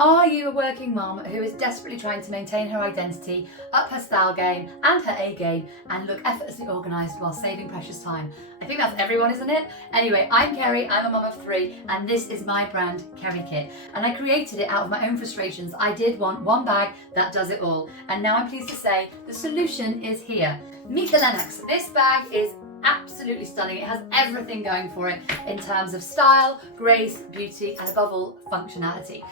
Are you a working mom who is desperately trying to maintain her identity, up her style game and her A game, and look effortlessly organised while saving precious time? I think that's everyone, isn't it? Anyway, I'm Kerry, I'm a mum of 3, and this is my brand, Kerry Kit. And I created it out of my own frustrations. I did want one bag that does it all. And now I'm pleased to say the solution is here. Meet the Lennox. This bag is absolutely stunning. It has everything going for it in terms of style, grace, beauty, and above all, functionality.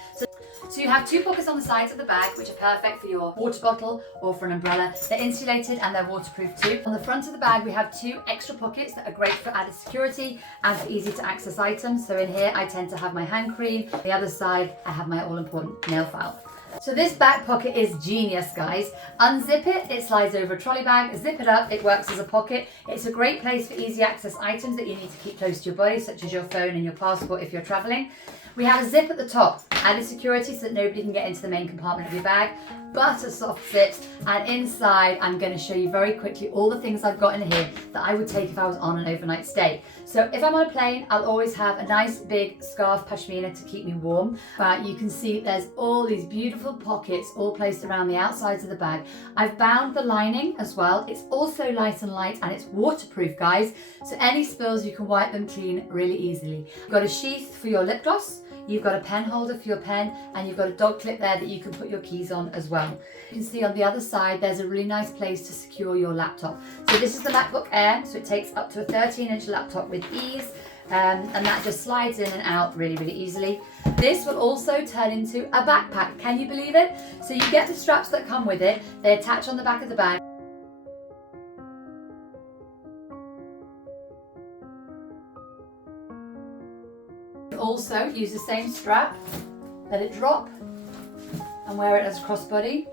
So you have 2 pockets on the sides of the bag, which are perfect for your water bottle or for an umbrella. They're insulated and they're waterproof too. On the front of the bag, we have 2 extra pockets that are great for added security and for easy to access items. So in here, I tend to have my hand cream. The other side, I have my all important nail file. So this back pocket is genius, guys. Unzip it, it slides over a trolley bag. Zip it up, it works as a pocket. It's a great place for easy access items that you need to keep close to your body, such as your phone and your passport if you're traveling. We have a zip at the top, added security so that nobody can get into the main compartment of your bag, but a soft zip. And inside, I'm going to show you very quickly all the things I've got in here that I would take if I was on an overnight stay. So if I'm on a plane, I'll always have a nice big scarf pashmina to keep me warm. But you can see there's all these beautiful pockets all placed around the outsides of the bag. I've bound the lining as well. It's also nice and light and it's waterproof, guys. So any spills, you can wipe them clean really easily. You've got a sheath for your lip gloss. You've got a pen holder for your pen, and you've got a dog clip there that you can put your keys on as well. You can see on the other side, there's a really nice place to secure your laptop. So this is the MacBook Air, so it takes up to a 13-inch laptop with ease, and that just slides in and out really, really easily. This will also turn into a backpack. Can you believe it? So you get the straps that come with it. They attach on the back of the bag. Also use the same strap, let it drop and wear it as a crossbody.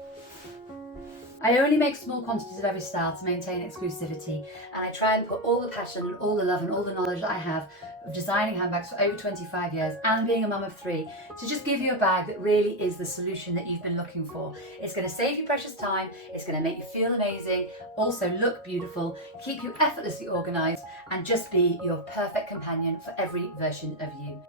I only make small quantities of every style to maintain exclusivity, and I try and put all the passion and all the love and all the knowledge that I have of designing handbags for over 25 years and being a mum of 3 to just give you a bag that really is the solution that you've been looking for. It's going to save you precious time, it's going to make you feel amazing, also look beautiful, keep you effortlessly organised, and just be your perfect companion for every version of you.